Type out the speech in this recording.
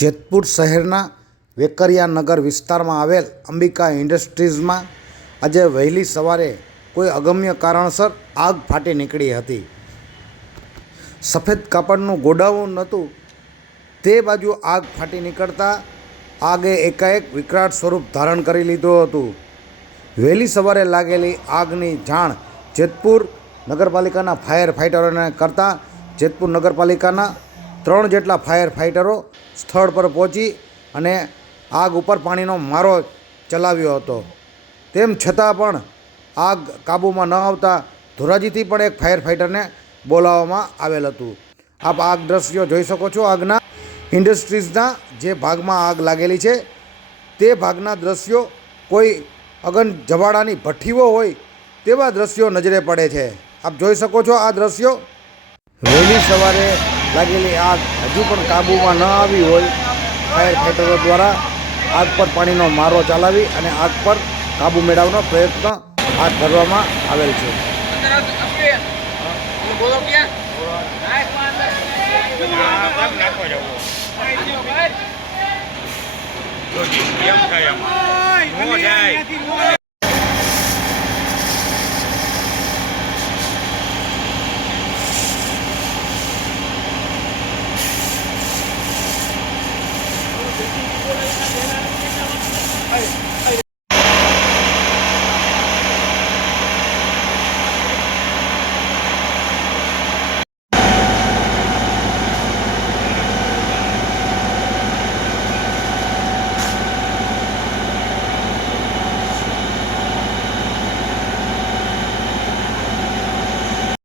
જેતપુર શહેરના વેકરિયાનગર વિસ્તારમાં આવેલ અંબિકા ઇન્ડસ્ટ્રીઝમાં આજે વહેલી સવારે કોઈ અગમ્ય કારણસર આગ ફાટી નીકળી હતી. સફેદ કાપડનું ગોડાઉન હતું તે બાજુ આગ ફાટી નીકળતા આગે એકાએક વિકરાળ સ્વરૂપ ધારણ કરી લીધું હતું. વહેલી સવારે લાગેલી આગની જાણ જેતપુર નગરપાલિકાના ફાયર ફાઇટરોને કરતાં જેતપુર નગરપાલિકાના 3 જેટલા ફાયર ફાઇટરો સ્થળ પર પહોંચી અને આગ ઉપર પાણીનો મારો ચલાવ્યો હતો. તેમ છતાં પણ આગ કાબૂમાં ન આવતા ધોરાજીથી પણ એક ફાયર ફાઇટરને બોલાવવામાં આવેલ હતું. આપ આગ દ્રશ્યો જોઈ શકો છો. આગના ઇન્ડસ્ટ્રીઝના જે ભાગમાં આગ લાગેલી છે તે ભાગના દ્રશ્યો કોઈ અગન જવાળાની ભઠ્ઠીઓ હોય તેવા દ્રશ્યો નજરે પડે છે. આપ જોઈ શકો છો આ દ્રશ્યો. વહેલી સવારે લાગેલી આગ હજુ પણ કાબૂમાં ન આવી હોય ફાયર ફાઇટરો દ્વારા આગ પર પાણીનો મારો ચલાવી અને આગ પર કાબૂ મેળવવાનો પ્રયત્ન હાથ ધરવામાં આવેલ છે.